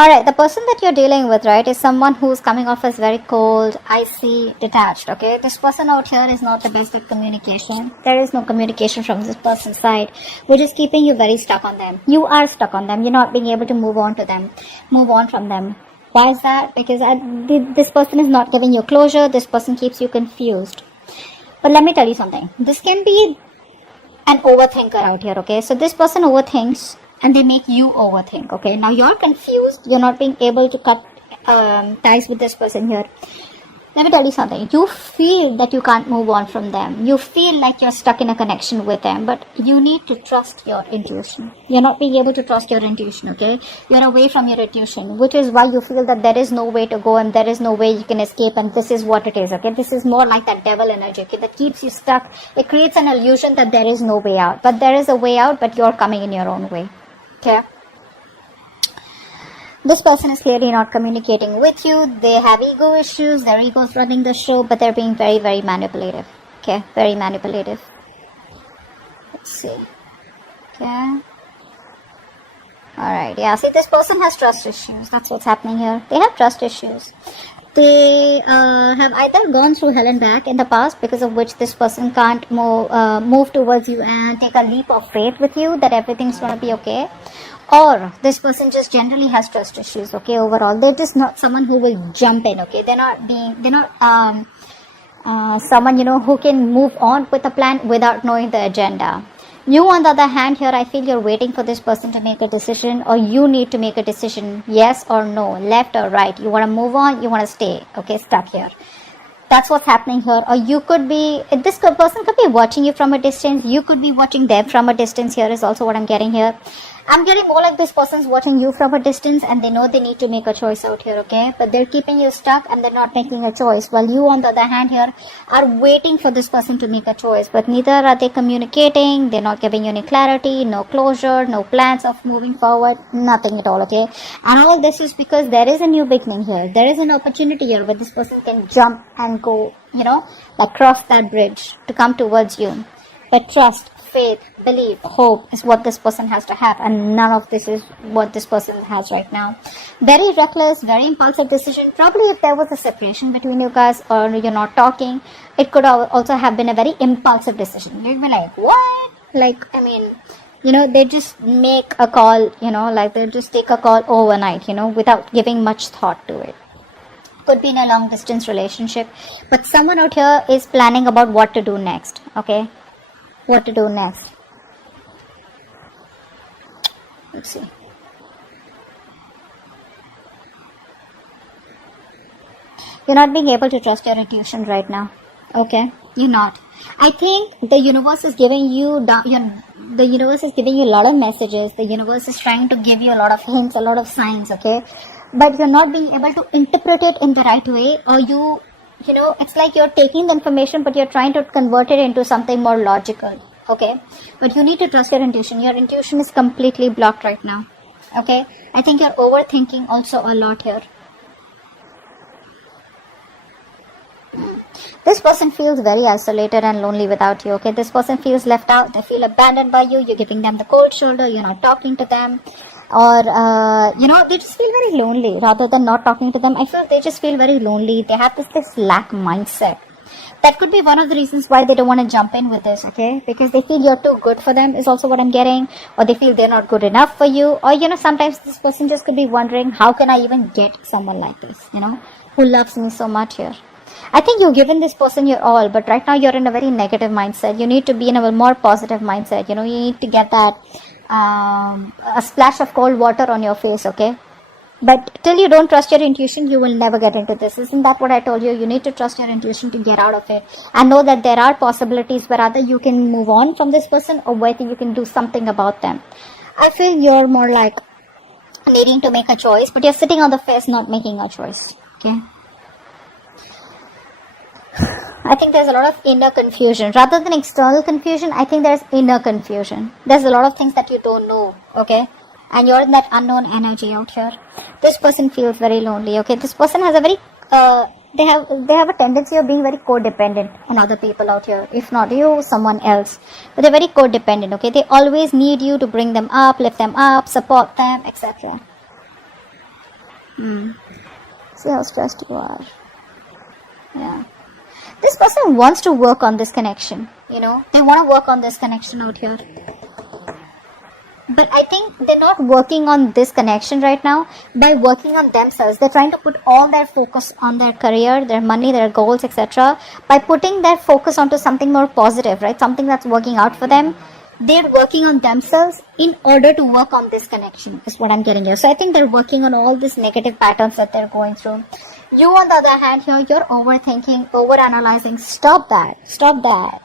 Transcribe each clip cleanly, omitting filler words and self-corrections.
Alright, the person that you're dealing with, right, is someone who's coming off as very cold, icy, detached, okay? This person out here is not the best at communication. There is no communication from this person's side, which is keeping you very stuck on them. You are stuck on them. You're not being able to move on from them. Why is that? Because this person is not giving you closure. This person keeps you confused. But let me tell you something. This can be an overthinker out here, okay? So this person overthinks and they make you overthink, okay? Now you're confused. You're not being able to cut ties with this person here. Let me tell you something. You feel that you can't move on from them. You feel like you're stuck in a connection with them, but you need to trust your intuition. You're not being able to trust your intuition, okay? You're away from your intuition, which is why you feel that there is no way to go and there is no way you can escape, and this is what it is, okay? This is more like that devil energy, okay, that keeps you stuck. It creates an illusion that there is no way out, but there is a way out, but you're coming in your own way, okay? This person is clearly not communicating with you. They have ego issues. Their ego is running the show, but they're being very, very manipulative. Okay, very manipulative. Let's see. Okay. Alright, yeah. See, this person has trust issues. That's what's happening here. They have trust issues. They have either gone through hell and back in the past, because of which this person can't move towards you and take a leap of faith with you that everything's going to be okay. Or this person just generally has trust issues, okay, overall. They're just not someone who will jump in, okay. They're not someone, you know, who can move on with a plan without knowing the agenda. You, on the other hand, here, I feel you're waiting for this person to make a decision, or you need to make a decision, yes or no, left or right. You want to move on, you want to stay, okay, stuck here. That's what's happening here. Or you could be, this person could be watching you from a distance. You could be watching them from a distance here is also what I'm getting here. I'm getting more like this person's watching you from a distance and they know they need to make a choice out here, okay? But they're keeping you stuck and they're not making a choice. While you, on the other hand here, are waiting for this person to make a choice. But neither are they communicating. They're not giving you any clarity, no closure, no plans of moving forward, nothing at all, okay? And all this is because there is a new beginning here. There is an opportunity here where this person can jump and go, you know, like cross that bridge to come towards you. But trust, faith, belief, hope is what this person has to have, and none of this is what this person has right now. Very reckless, very impulsive decision. Probably if there was a separation between you guys or you're not talking, it could also have been a very impulsive decision. You'd be like, what? Like, I mean, you know, they just make a call, you know, like they just take a call overnight, you know, without giving much thought to it. Could be in a long distance relationship, but someone out here is planning about what to do next, okay? What to do next. Let's see. You're not being able to trust your intuition right now. Okay? You're not. I think the universe is giving you the universe is giving you a lot of messages. The universe is trying to give you a lot of hints, a lot of signs, okay? But you're not being able to interpret it in the right way, or you know, it's like you're taking the information, but you're trying to convert it into something more logical, okay? But you need to trust your intuition. Your intuition is completely blocked right now, okay? I think you're overthinking also a lot here. This person feels very isolated and lonely without you, okay? This person feels left out. They feel abandoned by you. You're giving them the cold shoulder. You're not talking to them. Or, you know, they just feel very lonely rather than not talking to them. I feel they just feel very lonely. They have this lack mindset. That could be one of the reasons why they don't want to jump in with this, okay? Because they feel you're too good for them is also what I'm getting. Or they feel they're not good enough for you. Or, you know, sometimes this person just could be wondering, how can I even get someone like this, you know, who loves me so much here? I think you've given this person your all, but right now you're in a very negative mindset. You need to be in a more positive mindset. You know, you need to get that a splash of cold water on your face, okay? But till you don't trust your intuition, you will never get into this. Isn't that what I told you? You need to trust your intuition to get out of it and know that there are possibilities where either you can move on from this person or whether you can do something about them. I feel you're more like needing to make a choice, but you're sitting on the fence not making a choice, okay? I think there's a lot of inner confusion. Rather than external confusion, I think there's inner confusion. There's a lot of things that you don't know, okay? And you're in that unknown energy out here. This person feels very lonely, okay? This person has a very, they have a tendency of being very codependent on other people out here. If not you, someone else. But they're very codependent, okay? They always need you to bring them up, lift them up, support them, etc. See how stressed you are. Yeah. This person wants to work on this connection. You know, they want to work on this connection out here. But I think they're not working on this connection right now by working on themselves. They're trying to put all their focus on their career, their money, their goals, etc. By putting their focus onto something more positive, right? Something that's working out for them. They're working on themselves in order to work on this connection, is what I'm getting here. So I think they're working on all these negative patterns that they're going through. You, on the other hand, here, you're overthinking, overanalyzing. Stop that. Stop that.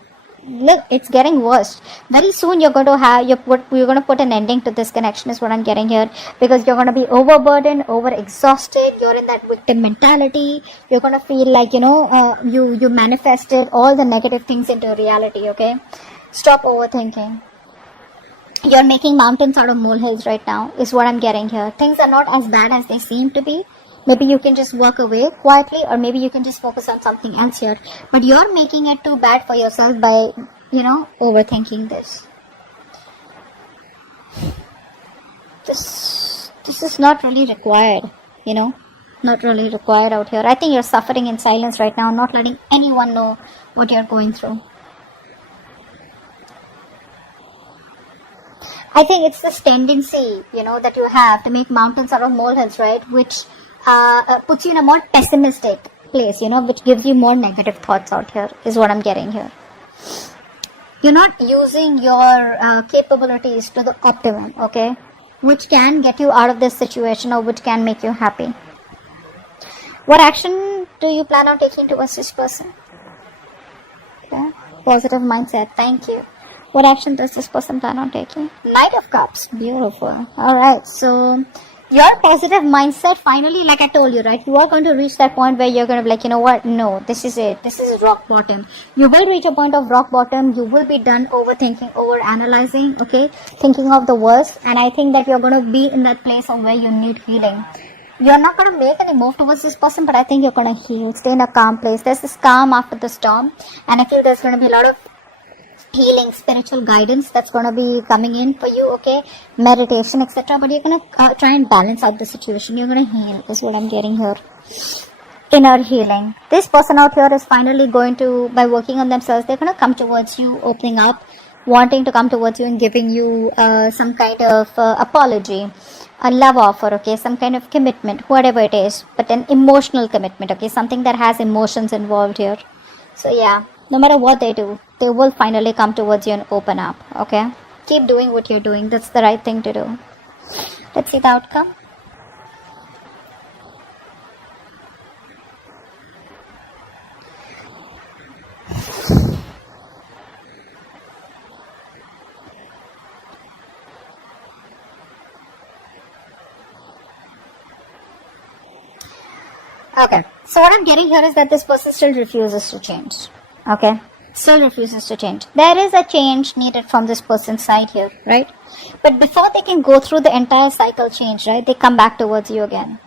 Look, it's getting worse. Very soon you're going to have, you're going to put an ending to this connection, is what I'm getting here, because you're going to be overburdened, overexhausted. You're in that victim mentality. You're going to feel like, you know, you manifested all the negative things into reality. Okay, stop overthinking. You're making mountains out of molehills right now, is what I'm getting here. Things are not as bad as they seem to be. Maybe you can just walk away quietly, or maybe you can just focus on something else here. But you're making it too bad for yourself by, you know, overthinking this. This is not really required, you know, not really required out here. I think you're suffering in silence right now, not letting anyone know what you're going through. I think it's this tendency, you know, that you have to make mountains out of molehills, right? Which puts you in a more pessimistic place, you know, which gives you more negative thoughts out here, is what I'm getting here. You're not using your capabilities to the optimum, okay, which can get you out of this situation or which can make you happy. What action do you plan on taking towards this person? Okay. Positive mindset. Thank you. What action does this person plan on taking? Knight of Cups. Beautiful. Alright, so your positive mindset, finally, like I told you, right, you are going to reach that point where you're going to be like, you know what, no, this is it, this is rock bottom. You will reach a point of rock bottom. You will be done overthinking, over analyzing, okay, thinking of the worst. And I think that you're going to be in that place of where you need healing. You're not going to make any move towards this person, but I think you're going to heal, stay in a calm place. There's this calm after the storm, and I feel there's going to be a lot of healing, spiritual guidance that's going to be coming in for you, okay, meditation, etc. But you're going to try and balance out the situation. You're going to heal, is what I'm getting here. Inner healing. This person out here is finally going to, by working on themselves, they're going to come towards you, opening up, wanting to come towards you and giving you some kind of apology, a love offer, okay, some kind of commitment, whatever it is, but an emotional commitment, okay, something that has emotions involved here. So yeah, no matter what they do, they will finally come towards you and open up, okay? Keep doing what you're doing. That's the right thing to do. Let's see the outcome. Okay, so what I'm getting here is that this person still refuses to change, okay? Still refuses to change. There is a change needed from this person's side here, right? But before they can go through the entire cycle change, right, they come back towards you again.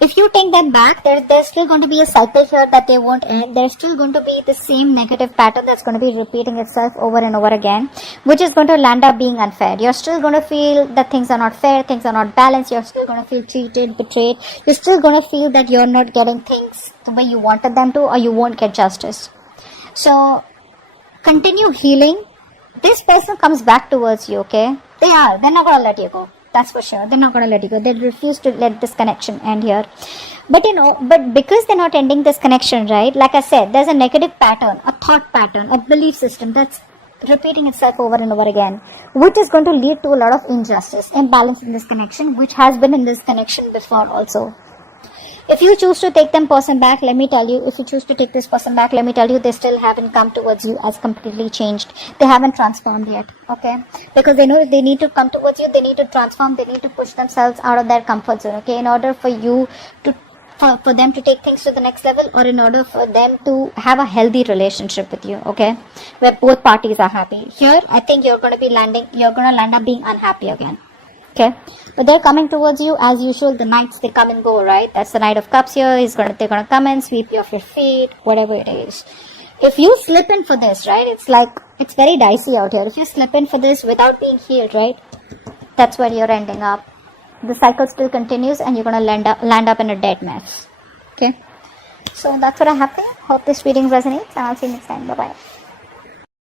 If you take them back, there's still going to be a cycle here that they won't end. There's still going to be the same negative pattern that's going to be repeating itself over and over again, which is going to land up being unfair. You're still going to feel that things are not fair, things are not balanced. You're still going to feel cheated, betrayed. You're still going to feel that you're not getting things the way you wanted them to, or you won't get justice. So continue healing. This person comes back towards you, okay? They're not going to let you go. That's for sure. They're not going to let you go. They refuse to let this connection end here. But you know, but because they're not ending this connection, right? Like I said, there's a negative pattern, a thought pattern, a belief system that's repeating itself over and over again, which is going to lead to a lot of injustice, imbalance in this connection, which has been in this connection before also. If you choose to take them person back, let me tell you, if you choose to take this person back, let me tell you, they still haven't come towards you as completely changed. They haven't transformed yet, okay? Because they know if they need to come towards you, they need to transform, they need to push themselves out of their comfort zone, okay? In order for you to, for them to take things to the next level, or in order for them to have a healthy relationship with you, okay? Where both parties are happy. Here, I think you're going to land up being unhappy again. Okay, but they're coming towards you as usual. The knights, they come and go, right? That's the Knight of Cups here. They're gonna come and sweep you off your feet, whatever it is. If you slip in for this, right, it's very dicey out here. If you slip in for this without being healed, right, that's where you're ending up. the cycle still continues and you're going to land up in a dead mess. Okay, so that's what I have for you. Hope this reading resonates, and I'll see you next time. Bye bye.